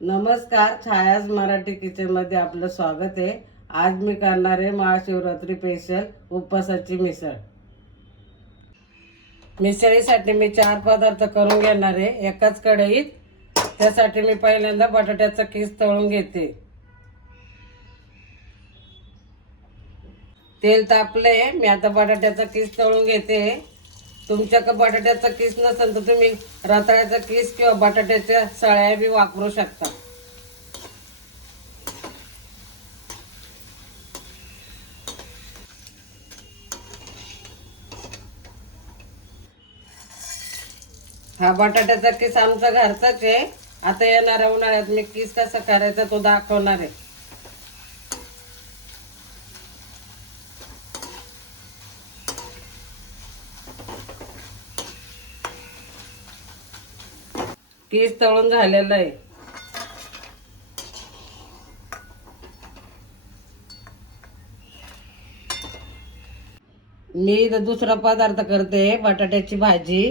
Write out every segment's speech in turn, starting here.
नमस्कार छायाज मराठी किचनमध्ये आपलं स्वागत आहे. आज मी करणार आहे महाशिवरात्री स्पेशल उपवासाची मिसळ. मिसळीसाठी मी चार पदार्थ करून घेणार आहे. एकाच कढईत त्यासाठी मी पहिल्यांदा बटाट्याचा किस तळून घेते. तेल तापले मी आता बटाट्याचा किस तळून घेते. तुमच्याकडे बटाट्याचा किस नसेल तर तुम्ही रताळ्याचा किस किंवा बटाट्याच्या सळ्या बी वापरू शकता. हा बटाट्याचा किस आमचा घरचाच आहे. आता येणाऱ्या उन्हाळ्यात मी किस कसा करायचा तो दाखवणार आहे. किस तळून झालेलं आहे. मी इथं दुसरा पदार्थ करते बटाट्याची भाजी.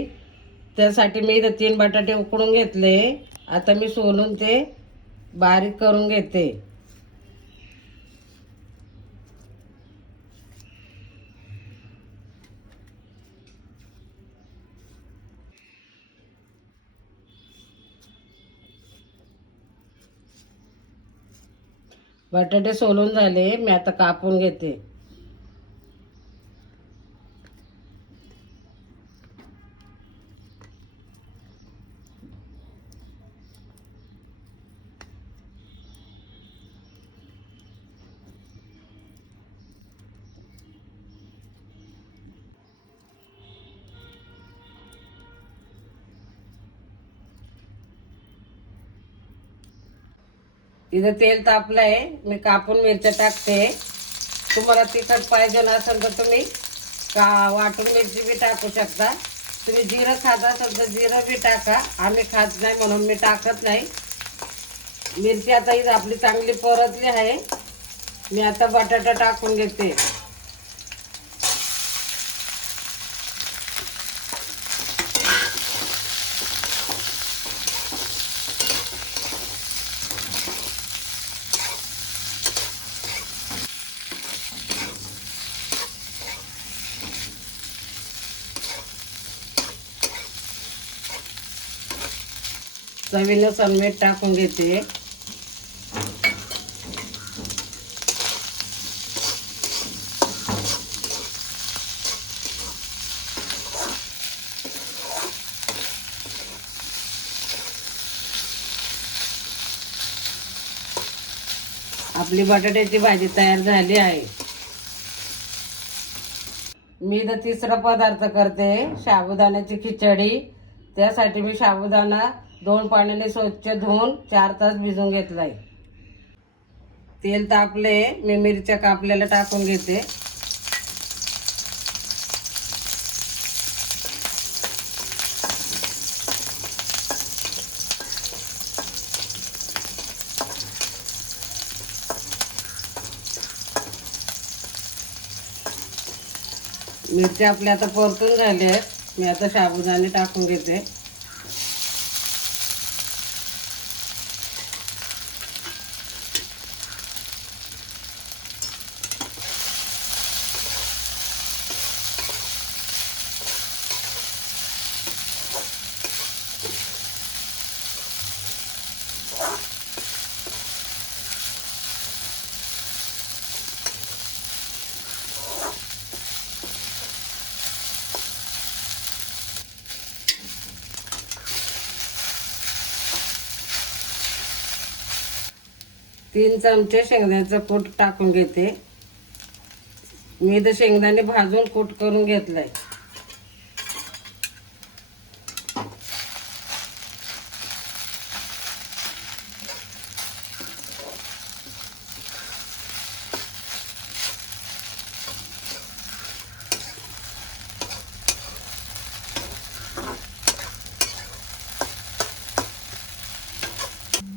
त्यासाठी मी इथं तीन बटाटे उकडून घेतले. आता मी सोलून ते बारीक करून घेते. बटाटे सोलून झाले मी आता कापून घेते. इथं तेल तापलं आहे. मी कापून मिरच्या टाकते. तुम्हाला तिखट पाहिजे असेल तर तुम्ही का वाटून मिरची बी टाकू शकता. तुम्ही जिरं खात असाल तर जिरं बी टाका. आम्ही खात नाही म्हणून मी टाकत नाही. मिरची आता इथं आपली चांगली परतली आहे. मी आता बटाटा टाकून घेते. चवीनुसार मीठ टाकून घेते. आपली बटाट्याची भाजी तयार झाली आहे. मी तर तिसरा पदार्थ करते साबुदाण्याची खिचडी. त्यासाठी मी साबुदाणा दोन पाण्याने स्वच्छ धुवून चार तास भिजून घेतलाय. तेल तापले मी मिरच्या कापलेल्या टाकून घेते. मिरच्या आपल्या आता परतून झाल्या आहेत मी आता साबुदाणे टाकून घेते. तीन चमचे शेंगदाण्याचं कूट टाकून घेते. मी तर शेंगदाणे भाजून कूट करून घेतलाय.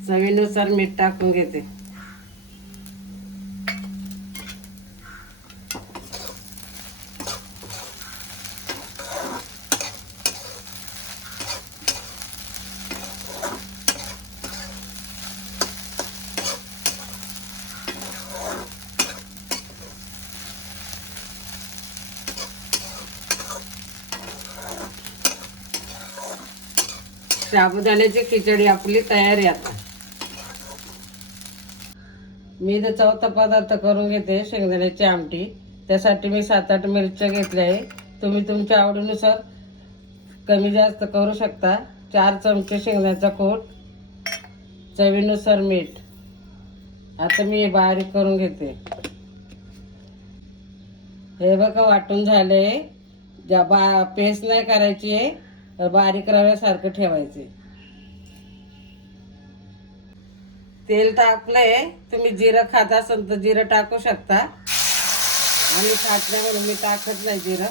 चवीनुसार मीठ टाकून घेते. साबुदाण्याची खिचडी आपली तयार आहे आता. मी तर चौथा पदार्थ करून घेते शेंगदाण्याची आमटी. त्यासाठी मी सात आठ मिरच्या घेतल्या आहे. तुम्ही तुमच्या आवडीनुसार कमी जास्त करू शकता. चार चमचे शेंगदाण्याचा कोट चवीनुसार मीठ. आता मी बारीक करून घेते. हे बघा वाटून झाले ज्या बा पेस्ट नाही करायची आहे तर बारीक रव्यासारखं ठेवायचे. तेल टाकलंय तुम्ही जिरं खात असाल तर जिरं टाकू शकता. आणि खात नाही म्हणून मी टाकत नाही जिरं.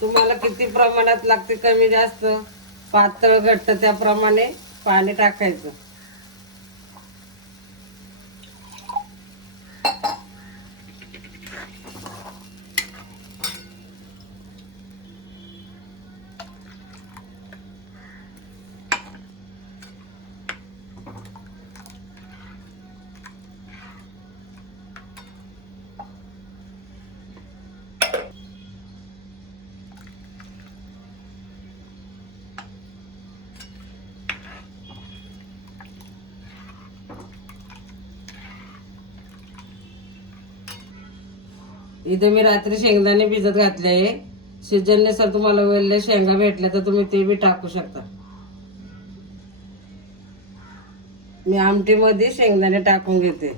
तुम्हाला किती प्रमाणात लागते कमी जास्त? पातळ घट्ट त्याप्रमाणे पाणी टाकायचं. इथे मी रात्री शेंगदाणे भिजत घातले. आहे सीजननुसार तुम्हाला वेळेला शेंगा भेटल्या तर तुम्ही ते बी टाकू शकता. मी आमटीमध्ये शेंगदाणे टाकून घेते.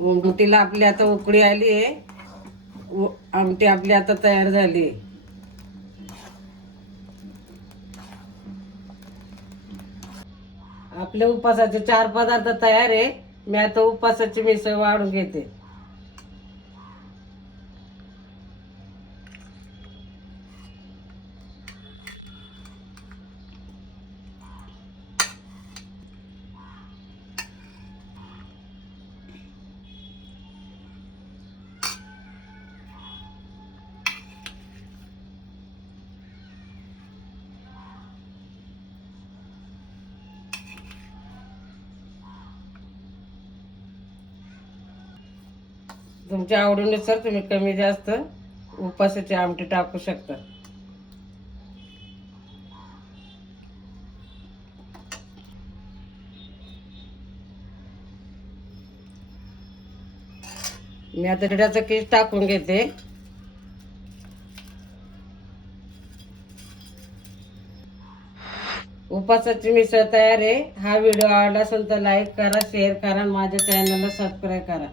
आमटीला आपली आता उकळी आली आहे. आमटी आपली आता तयार झाली आपले उपासाचे चार पदार्थ तयार आहे. मी आता उपासाची मिसळ वाढून घेते. तुमच्या आवडीनुसार तुम्ही कमी जास्त उपासाचे आमटी टाकू शकता. मी आता तिळाचं केस टाकून घेते. उपासाची मिसळ तयार आहे. हा व्हिडिओ आवडला असेल तर लाईक करा शेअर करा आणि माझ्या चॅनलला सबस्क्राईब करा.